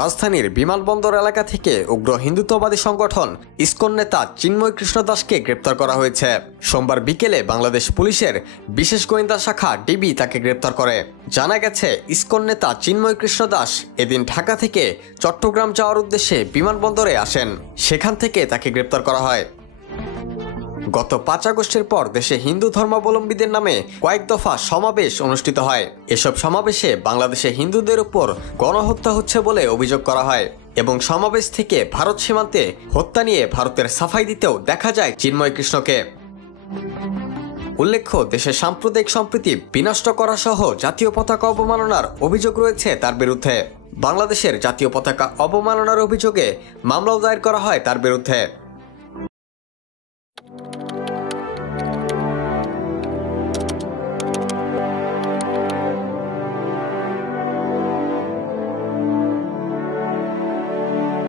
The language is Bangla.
রাজধানীর বিমানবন্দর এলাকা থেকে উগ্র হিন্দুত্ববাদী সংগঠন ইসকন নেতা চিন্ময় কৃষ্ণ দাসকে গ্রেপ্তার করা হয়েছে। সোমবার বিকেলে বাংলাদেশ পুলিশের বিশেষ গোয়েন্দা শাখা ডিবি তাকে গ্রেপ্তার করে। জানা গেছে, ইসকন নেতা চিন্ময় কৃষ্ণ দাস এদিন ঢাকা থেকে চট্টগ্রাম যাওয়ার উদ্দেশ্যে বিমানবন্দরে আসেন। সেখান থেকে তাকে গ্রেপ্তার করা হয়। গত 5 আগস্টের পর দেশে হিন্দু ধর্মাবলম্বীদের নামে কয়েক দফা সমাবেশ অনুষ্ঠিত হয়। এসব সমাবেশে বাংলাদেশে হিন্দুদের উপর গণহত্যা হচ্ছে বলে অভিযোগ করা হয় এবং সমাবেশ থেকে ভারত সীমান্তে হত্যা নিয়ে ভারতের সাফাই দিতেও দেখা যায় চিন্ময় কৃষ্ণকে। উল্লেখ্য, দেশে সাম্প্রদায়িক সম্প্রীতি বিনষ্ট করা সহ জাতীয় পতাকা অবমাননার অভিযোগ রয়েছে তার বিরুদ্ধে। বাংলাদেশের জাতীয় পতাকা অবমাননার অভিযোগে মামলাও দায়ের করা হয় তার বিরুদ্ধে।